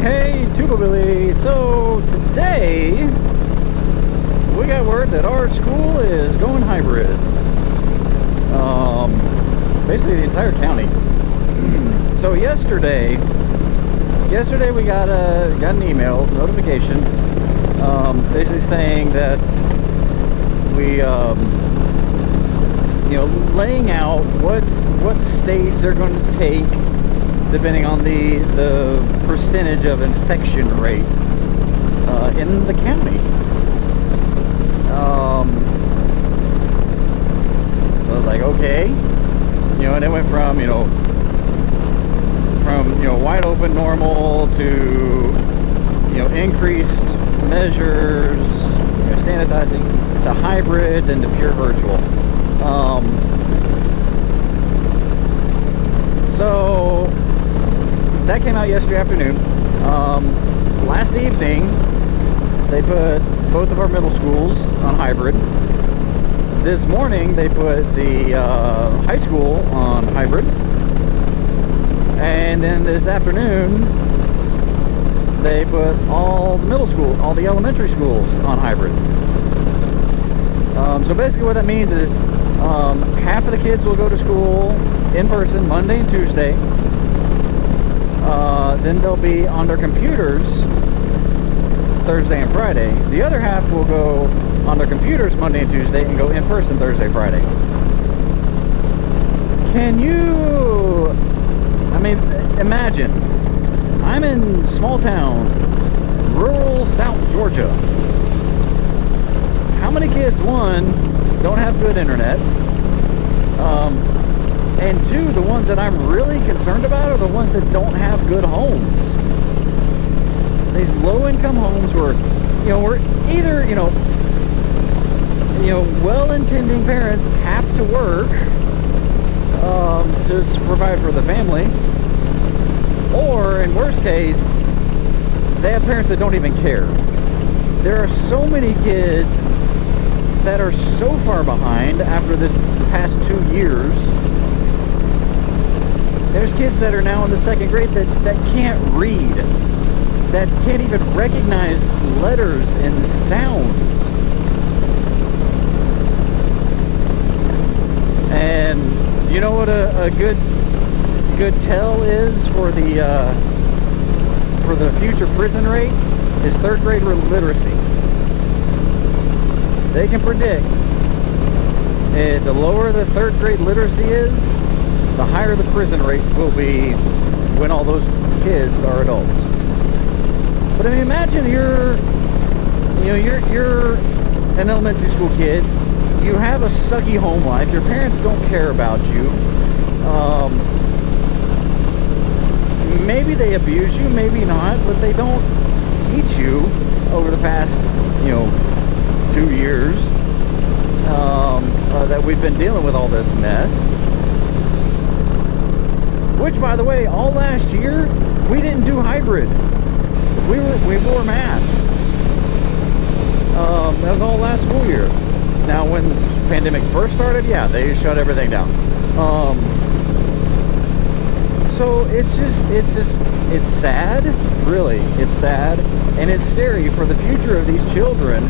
Hey, Tuba Billy. So today we got word that our school is going hybrid. Basically the entire county. So yesterday we got an email notification, basically saying that we, laying out what stage they're going to take, depending on the percentage of infection rate in the county. So I was like, okay, and it went from wide open normal to increased measures, sanitizing, to hybrid, then to pure virtual. So that came out yesterday afternoon. Last evening, they put both of our middle schools on hybrid. This morning, they put the high school on hybrid. And then this afternoon, they put all the elementary schools on hybrid. So basically what that means is half of the kids will go to school in person Monday and Tuesday. Then they'll be on their computers Thursday and Friday. The other half will go on their computers Monday and Tuesday and go in person Thursday, Friday. Can you, imagine, I'm in small town, rural South Georgia. How many kids, one, don't have good internet? And two, the ones that I'm really concerned about are the ones that don't have good homes. These low-income homes where, we're either, well-intending parents have to work to provide for the family, or in worst case, they have parents that don't even care. There are so many kids that are so far behind after the past 2 years. There's kids that are now in the second grade that can't read, that can't even recognize letters and sounds. And you know what a good tell is for the future prison rate is third grade literacy. They can predict the lower the third grade literacy is, the higher the prison rate will be when all those kids are adults. But imagine you're an elementary school kid. You have a sucky home life. Your parents don't care about you. Maybe they abuse you, maybe not, but they don't teach you over the past 2 years that we've been dealing with all this mess. Which, by the way, all last year we didn't do hybrid. We wore masks. That was all last school year. Now, when the pandemic first started, yeah, they shut everything down. So it's sad, really. It's sad, and it's scary for the future of these children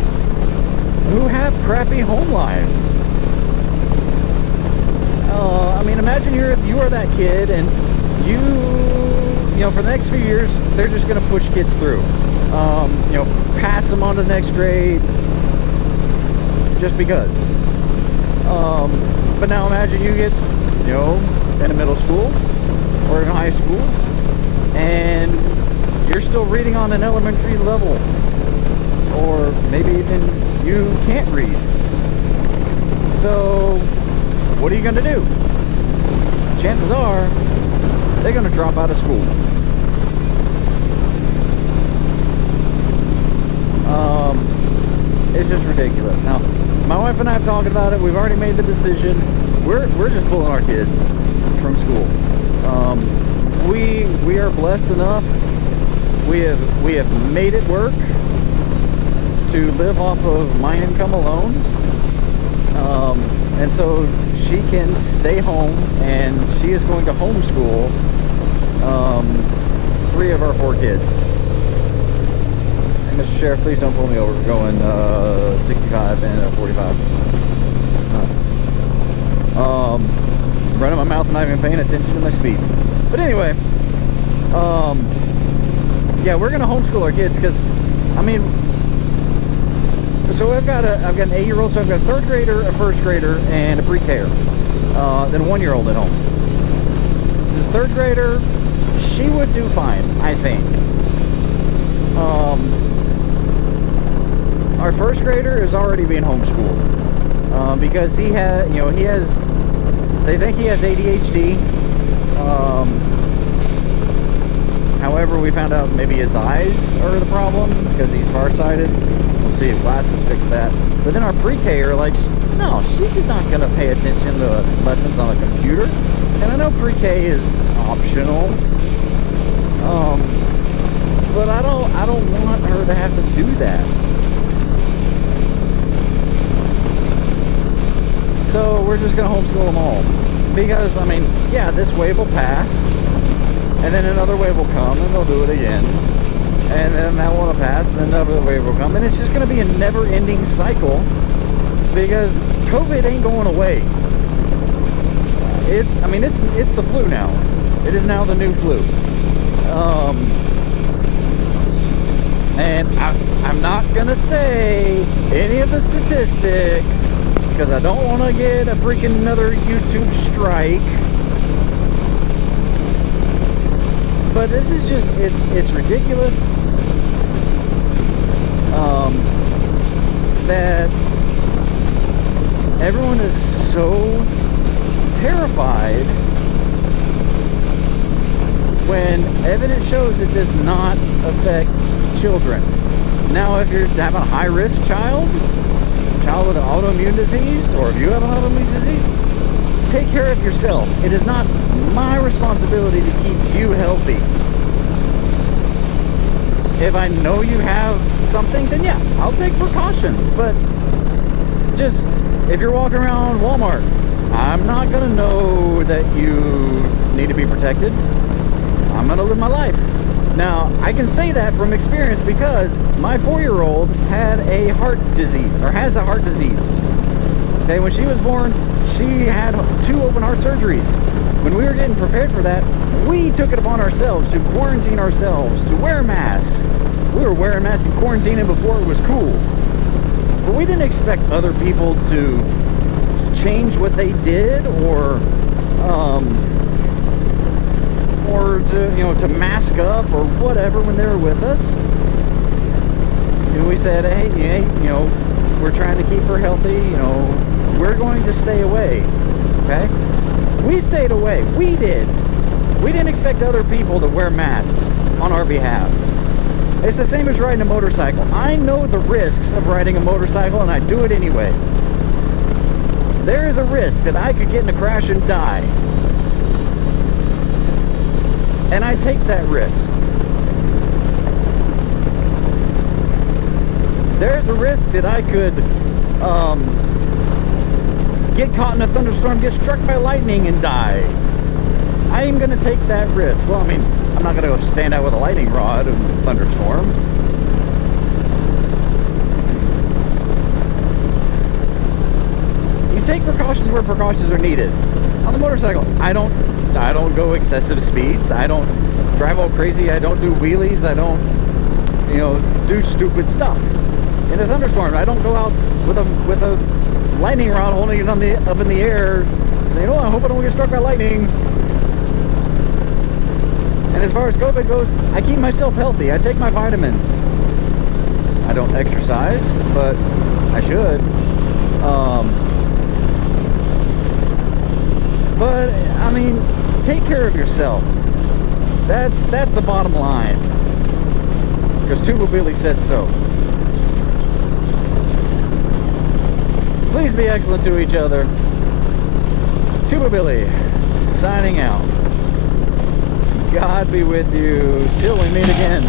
who have crappy home lives. Imagine you are that kid, and you for the next few years, they're just going to push kids through. Pass them on to the next grade, just because. But now imagine you get, in a middle school or in high school, and you're still reading on an elementary level, or maybe even you can't read. So what are you going to do? Chances are they're going to drop out of school. It's just ridiculous. Now, my wife and I have talked about it. We've already made the decision. We're just pulling our kids from school. We are blessed enough. We have made it work to live off of my income alone. And so she can stay home, and she is going to homeschool 3 of our 4 kids. And Mr. Sheriff, please don't pull me over. We're going 65 and 45. Running my mouth, not even paying attention to my speed. But anyway, yeah, we're gonna homeschool our kids because, I mean, so I've got an 8-year-old, so I've got a 3rd grader, a 1st grader, and a pre-K, then a 1-year-old at home. The 3rd grader, she would do fine, I think. Our 1st grader is already being homeschooled because he has, they think he has ADHD. However, we found out maybe his eyes are the problem because he's farsighted. We'll see if glasses fix that. But then our pre-K are like, no, she's just not going to pay attention to lessons on a computer. And I know pre-K is optional, but I don't want her to have to do that. So we're just going to homeschool them all. Because, I mean, yeah, this wave will pass, and then another wave will come, and they'll do it again. And then that one will pass, and then another wave will come. And it's just going to be a never-ending cycle, because COVID ain't going away. It's the flu now. It is now the new flu. And I'm not going to say any of the statistics, because I don't want to get a freaking another YouTube strike. But this is just, it's ridiculous that everyone is so terrified when evidence shows it does not affect children. Now, if you're having a high-risk child with an autoimmune disease, or if you have an autoimmune disease, take care of yourself. It is not my responsibility to keep you healthy. If I know you have something, then yeah, I'll take precautions. But just, if you're walking around Walmart, I'm not going to know that you need to be protected. I'm going to live my life. Now, I can say that from experience because my 4-year-old had a heart disease, or has a heart disease. Okay, when she was born, she had 2 open heart surgeries. When we were getting prepared for that, we took it upon ourselves to quarantine ourselves, to wear masks. We were wearing masks and quarantining before it was cool. But we didn't expect other people to change what they did, or to mask up or whatever when they were with us. And we said, hey, we're trying to keep her healthy. We're going to stay away. Okay? We stayed away. We did. We didn't expect other people to wear masks on our behalf. It's the same as riding a motorcycle. I know the risks of riding a motorcycle, and I do it anyway. There is a risk that I could get in a crash and die. And I take that risk. There's a risk that I could get caught in a thunderstorm, get struck by lightning, and die. I am going to take that risk. Well, I mean, I'm not going to go stand out with a lightning rod in a thunderstorm. You take precautions where precautions are needed. On the motorcycle, I don't go excessive speeds. I don't drive all crazy. I don't do wheelies. I don't, do stupid stuff. In a thunderstorm, I don't go out with a lightning rod holding it up in the air, saying, "Oh, I hope I don't get struck by lightning." And as far as COVID goes, I keep myself healthy. I take my vitamins. I don't exercise, but I should. But I mean, take care of yourself. That's the bottom line. Because Tuba Billy said so. Please be excellent to each other. Tuba Billy, signing out. God be with you till we meet again.